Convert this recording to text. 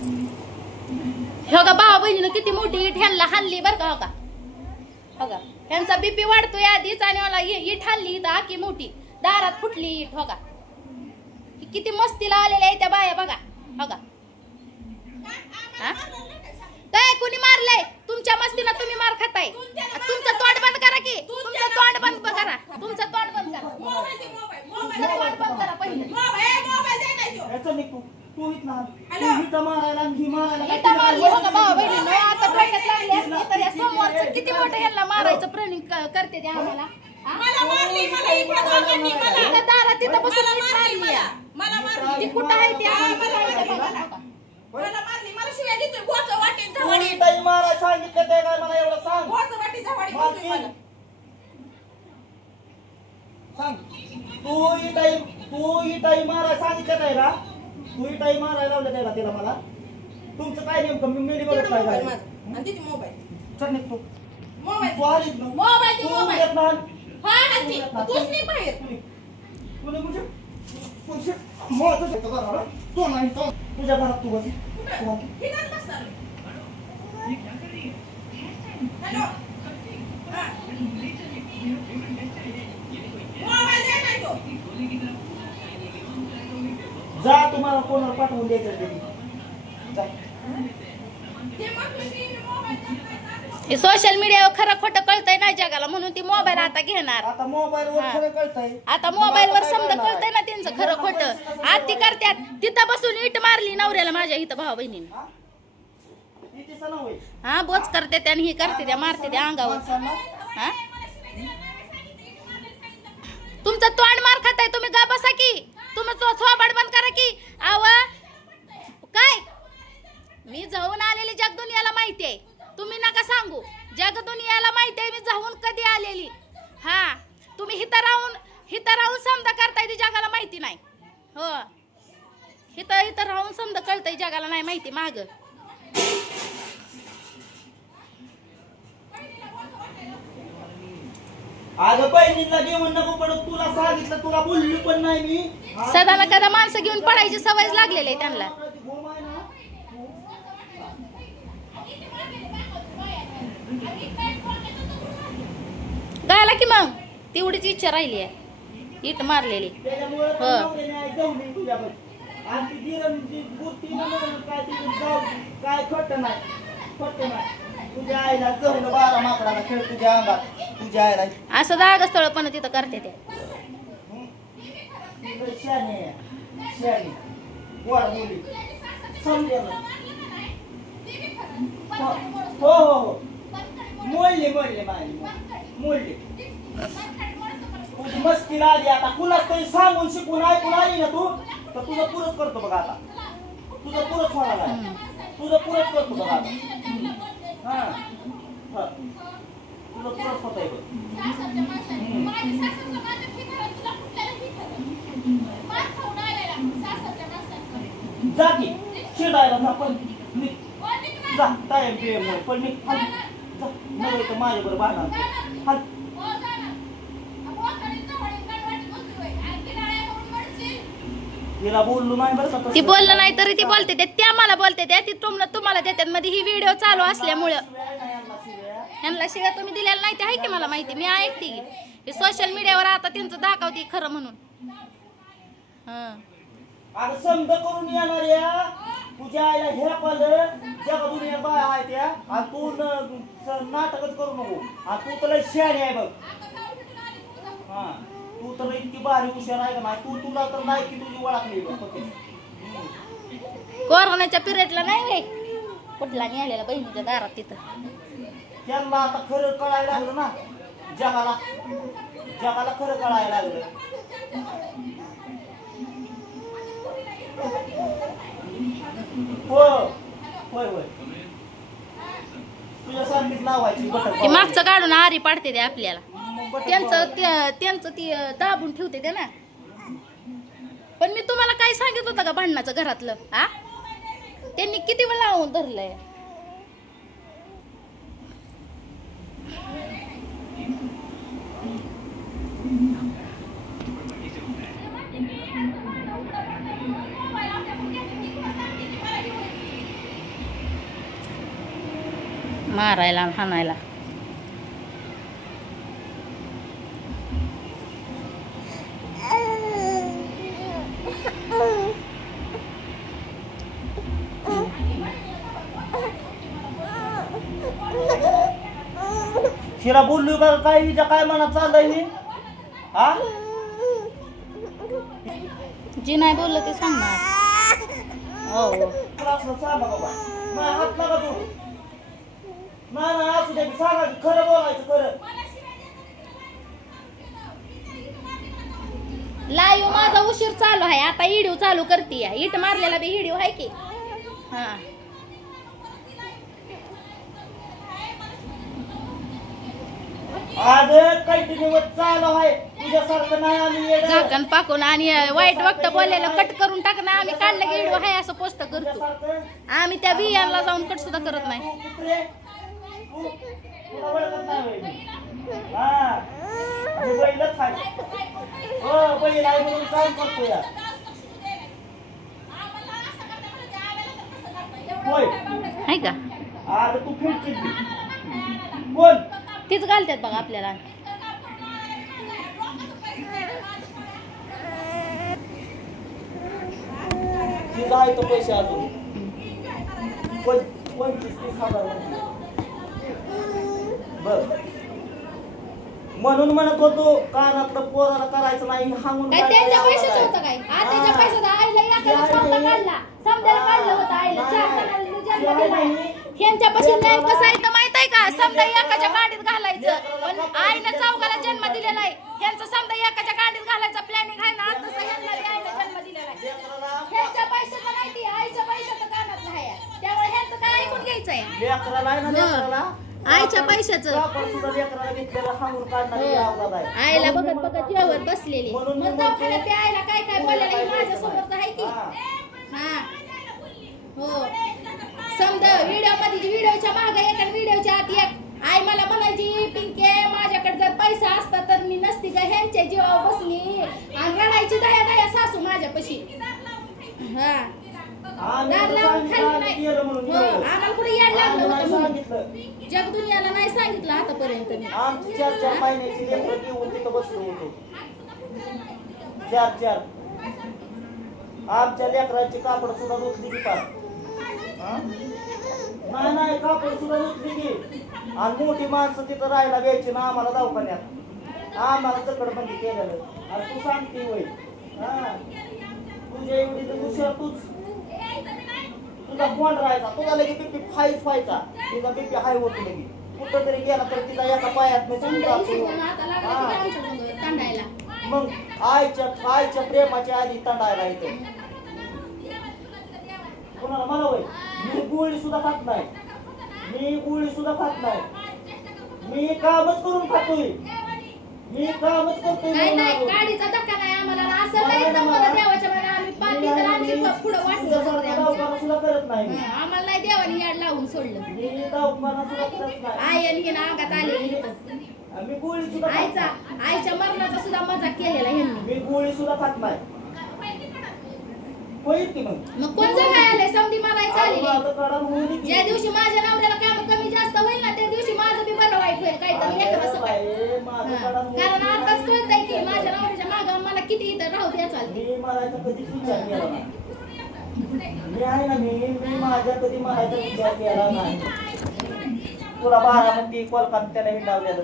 हो का भावा बहिणीनं किती मोठी इट ह्यांना हाणली बरं का. हो का हो का ह्यांचा बीपी वाढतोय आधीच आणि मला इट हाणली इथं आकी मोठी दारात फुटली इट. हो का किती मस्तीला आलेल्या आहे त्या बाया बघा. हो का काय कुणी मारलंय तुमच्या मस्तीनं तुम्ही मार खाताय. तुमचं तोंड बंद करा की तुमचं तोंड बंद करा. तुमचं तोंड बंद करा. तोंड बंद करा पहिले. सोमवारचं किती मोठं ह्यांना मारायचं प्रणिंग करते ते आम्हाला. दारात तिथं बसून ती कुठं आहे ती तू ही टाई मारायला सांगितलं नाही ना. तू ही टाई मारायला लावलं नाही ना तिला मला. तुमचं काय नेमकं मी मेडिकल काय मोबाईल चल निघतो. तुझ्या घरात तू बस. जा तुम्हाला कोणाला पाठवून द्यायचं सोशल मीडियावर खरं खोटं कळतंय ना जगाला म्हणून ती मोबाईल आता घेणार. आता मोबाईलवर खरं कळतंय. आता मोबाईलवर समजा कळतंय ना त्यांचं खरं खोटं. आती करतात तिथं बसून इट मारली नवऱ्याला माझ्या इथं भाऊ बहिणीने. हा बोच करते आणि ही करते त्या मारते त्या अंगावर. हा तुमचं तोंड मार खाताय तुम्ही गा बसा की. तुम्ही थोबाड बंद करा की. आव काय मी जाऊन आलेली जग दुनियाला माहिती आहे. तुम्ही नका सांगू. जग दुनियाला माहिती आहे मी जाऊन कधी आलेली. हा तुम्ही हिथं राहून समजा करताय ती जगाला माहिती नाही. हो हिथं राहून समजा कळतंय जगाला नाही माहिती माग. अगं बहिणीला घेऊन नको पडत. तुला सांगितलं तुला बोलली पण नाही मी. सदा ना कदा माणसं घेऊन पडायची सवय लागलेली आहे त्यांना. गायला की मग तेवढीच इच्छा राहिली आहे इट मारलेली. काय खोट नाही खोट नाही. तुझ्या आईला जवळ 12 माकडाला खेळ तुझ्या अंगात. तुझ्या आईला असं जागा स्थळ पण तिथं करते ते. हो हो हो मोडले मोडले. तुझी मस्ती आली आता. कुणाच तरी सांगून शिकून ऐकून आली ना तू तर तुझं पुरच करतो बघा आता. तुझं पुरच होणार आहे. तुझं पुरच करतो बघा आता. हा तुझं पुरच होत आहे बघ. जा की शिडायला ना पण जा टाइम पिमुळे पण मी नव्हे तर माझ्या बरोबर बाहेर. तिला बोललो नाही बरं का. ती बोललं नाही तरी ती बोलते त्या मला बोलते त्या ती तुम्हाला देतात मध्ये ही व्हिडिओ चालू असल्यामुळं. ह्यांना शिव्या तुम्ही दिलेला नाही ते आहे की मला माहिती. मी ऐकते की सोशल मीडियावर आता त्यांचं दाखवते खरं म्हणून. आता समज करून येणार या तुझ्या आईला ह्या पालं जगा दुनिया बाय आहे त्या. आणि तू नाटकच करू नको. आणि तू तर शहाणी आहे बघ. हा तू तर इतकी भारी हुशार आहे का नाही. तुला तर नाही की तुझी ओळखली बघ. कोरोनाच्या पिरियडला नाही कुठला नेलेला बहिणीच्या दारात तिथं. त्यांना आता खरं कळायला लागलं ना. जगाला खरं कळायला लागलं. होय होय तुझ्यासारखीच लावायची. मागचं काढून आरी पाडते ते आपल्याला. त्यांचं ती दाबून ठेवते ते ना. पण मी तुम्हाला काय सांगित होतं का भांडणाचं घरातलं. हा त्यांनी किती वेळ लावून धरलंय. मारायला आणि हाणायला. शिरा बोललो का काय हिच्या काय मनात चाललंय हे? हा जी नाही बोललं ते सांगणार. हो तुला असं सांगा बाबा नाही हात नका जोडू. नाही नाही असू दे सांगा की खरं बोलायचं खरं. लाईव्ह माझा उशीर चालू आहे आता. व्हिडिओ चालू करते. इट मारलेला बी व्हिडिओ आहे की. हा आज कंटिन्यू चालू आहे तुझ्यासारखं नाही आम्ही येडं. झाकण पाकून आणि वाईट वक्त बोललेलं कट करून टाकणं. आम्ही काढलं की व्हिडिओ आहे असं पोस्ट करतो. तुझ्यासारखं आम्ही त्या बियांना जाऊन कट सुद्धा करत नाही. तू कुत्रे तुला ओळखत नाही होय मी. हा मी बैलच आहे. हो बैल आहे म्हणून काम करतो या. होय आहे का आज तू फिरची कोण तीच घालतात बघा आपल्याला. तिचा आहे तो पैसे अजून 25,000 बर म्हणून म्हणत होतो कानातलं पोराला करायचं नाही हांगून काय त्यांच्या पैशाचं होतं काय? आत्याच्या पैशाचं आईला एकाला समजा काढला. समजायला काढलं होतं आईला. 4 जणांना जन्म दिलाय. ह्यांच्यापाशी नाही कसं आहे तर माहित आहे का? समजा एकाच्या गाडीत घालायचं. पण आईनं चौघाला जन्म दिलेला आहे. ह्यांचं समजा एकाच्या गाडीत घालायचा प्लॅनिंग आहे ना तसं ह्यांना आईनं जन्म दिलेला आहे. ह्यांच्या पैशाचं नाही ती आईच्या पैशाचं कानातलं आहे. त्यामुळे ह्यांचं काय ऐकून घ्यायचंय. लेकराला आहे ना लेकराला आईच्या पैशाचं आपण सुद्धा लेकराला घेतलेलं हांगून काढणारी अवघड आहे. आईला बघत बघत जेवत बसलेली. म्हणून मग दवाखान्यात ते आईला काय काय बोलायला हे माझ्या समोर आहे की. हा हो समजा व्हिडिओच्या मागे एक आणि व्हिडिओच्या आत एक आई मला म्हणायची पिंके माझ्याकडे जर पैसा असता तर मी नसती का ह्यांच्या जीवावर बसली आणि रडायची दया दया सासू माझ्यापाशी. हा दार लावून खाल्ली नाही. आम्हाला कुठे यायला लागलं होतं म्हणून. जग दुनियाला नाही सांगितलं आतापर्यंत मी. आमची 4 महिन्याची लेकरं घेऊन तिथं बसलो होतो. 4 आमच्या लेकरांची कापड सुद्धा धुतली की का नाही कापड सुद्धा धुतली की. आणि मोठी माणसं तिथं राहायला घ्यायची ना आम्हाला दवाखान्यात. आम्हाला चकडबंदी केलेलं. आणि तू सांगते होय हा तुझ्या एवढी तर हुशार तूच. तुझा कोण राहायचा तुझा लगे बीपी फाईच व्हायचा. तुझा बीपी हाय होतो लगे कुठं तरी गेला तर तिचा एका पायात मग आईच्या प्रेमाच्या आधी तंडायला येते. कोणाला मला होय मी गोळी सुद्धा खात नाही. मी कामच करून खातोय. मी कामच करतोय. नाही नाही गाडीचा धक्का नाही आम्हाला. असं नाही तर मला देवाच्या मनात आम्ही पाठी तर आमची पुढं वाटलं दवाखाना सुद्धा करत नाही. आम्हाला नाही देवाने याड लावून सोडलं. मी दवाखाना सुद्धा करत नाही. आई आणि हिनं अंगात आलेली. मी गोळी सुद्धा आईच्या मरणाचा सुद्धा मजाक केलेला ह्यांनी. मी गोळी सुद्धा खात नाही. होईल की मग कोण जगाय आलंय समधी मारायचं आलेली. ज्या दिवशी माझ्या नवऱ्याला काम कमी जास्त होईल ना त्या दिवशी माझं बी बरं वाईट होईल काहीतरी लेकरं सकट. कारण आताच कळतंय की माझ्या नवऱ्याच्या मागं मला किती इथं राहू द्या चालते. मी मारायचा कधीच विचार केला नाही. मी आहे ना मी माझ्या कधी मारायचा विचार केला नाही. तुला बारामती कोलकात्याला हिंडावलेलं